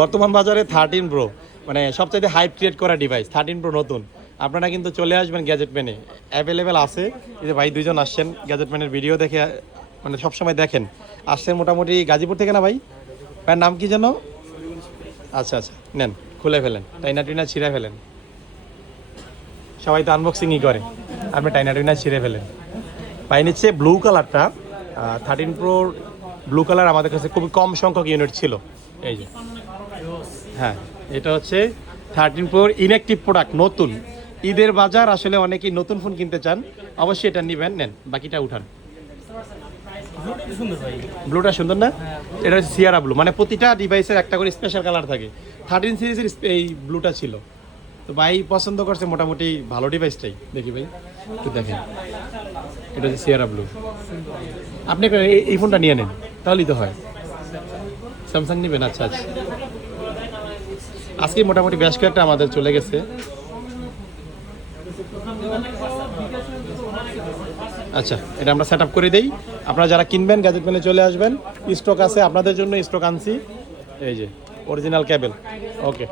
বর্তমান বাজারে 13 প্রো মানে সবচাইতে হাইপ ক্রিয়েট করা ডিভাইস। 13 প্রো নতুন, আপনারা কিন্তু চলে আসবেন গ্যাজেট ম্যানে, অ্যাভেলেবেল আছে। এই যে ভাই দুইজন আসছেন গ্যাজেট ম্যানের ভিডিও দেখে, মানে সবসময় দেখেন। আসছেন মোটামুটি গাজীপুর থেকে না ভাই? ভাইয়ের নাম কি যেন? আচ্ছা আচ্ছা, নেন খুলে ফেলেন, টাইনা টুইনা ছিঁড়ে ফেলেন। সবাই তো আনবক্সিংই করে, আপনি টাইনা টুইনা ছিঁড়ে ফেলেন। ভাই নিচ্ছে ব্লু কালারটা, 13 প্রোর ব্লু কালার আমাদের কাছে খুবই কম সংখ্যক ইউনিট ছিল। এই যে হ্যাঁ, এটা হচ্ছে 13 প্রোর ইনঅ্যাক্টিভ প্রোডাক্ট, নতুন ঈদের বাজার। আসলে অনেকেই নতুন ফোন কিনতে চান, অবশ্যই এটা নেবেন। নেন বাকিটা উঠান। ব্লুটা সুন্দর না? এটা হচ্ছে সিয়ারা ব্লু, মানে প্রতিটা ডিভাইসের একটা করে স্পেশাল কালার থাকে। 13 সিরিজের এই ব্লুটা ছিল, তো ভাই পছন্দ করছে মোটামুটি ভালো ডিভাইসটাই। দেখি ভাই একটু দেখেন, এটা হচ্ছে সিয়ারা ব্লু। আপনি এই ফোনটা নিয়ে নেন, তাহলেই তো হয়। স্যামসাং নেবেন? আচ্ছা আচ্ছা, আজকে মোটামুটি বেশ কয়েকটা আমাদের চলে গেছে। আচ্ছা, এটা আমরা সেট আপ করে দিই। আপনারা যারা কিনবেন গ্যাজেট ম্যানে চলে আসবেন, স্টক আছে আপনাদের জন্য, স্টক আনছি। এই যে অরিজিনাল কেবল। ওকে।